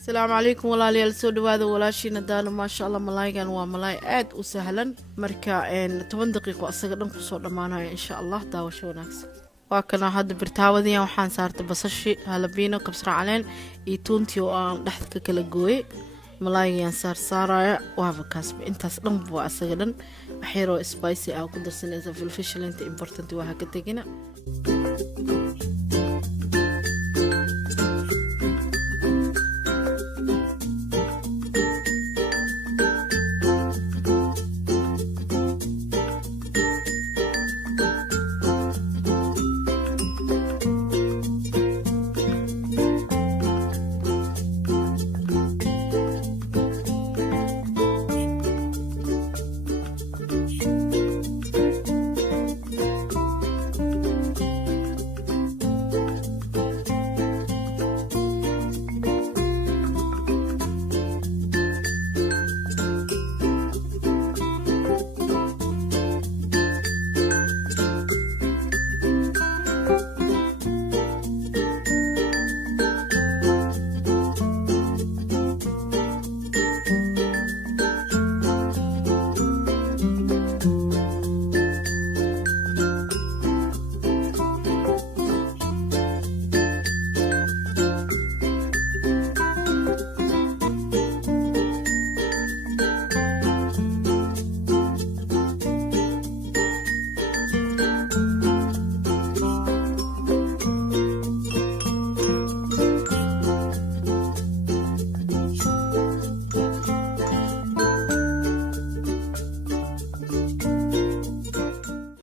السلام عليكم walaalyaal soo dhawaada walaashiina daana ma sha Allah malaaygan waa malaay aad u sahlan marka 10 daqiiqo asaga dhan ku soo dhamaanayo insha Allah daawasho wanaagsan waa kana hadda birtaawadiyan waxaan saartay basashi halabino kabsar caleen iyo tuntii oo aan dhaxda kala gooyay malaaygan saaraya waa kasba intaas dhan buu asaga dhan waxyaro spicy ah ku darsanaysa filfishilinta important waa ka tagina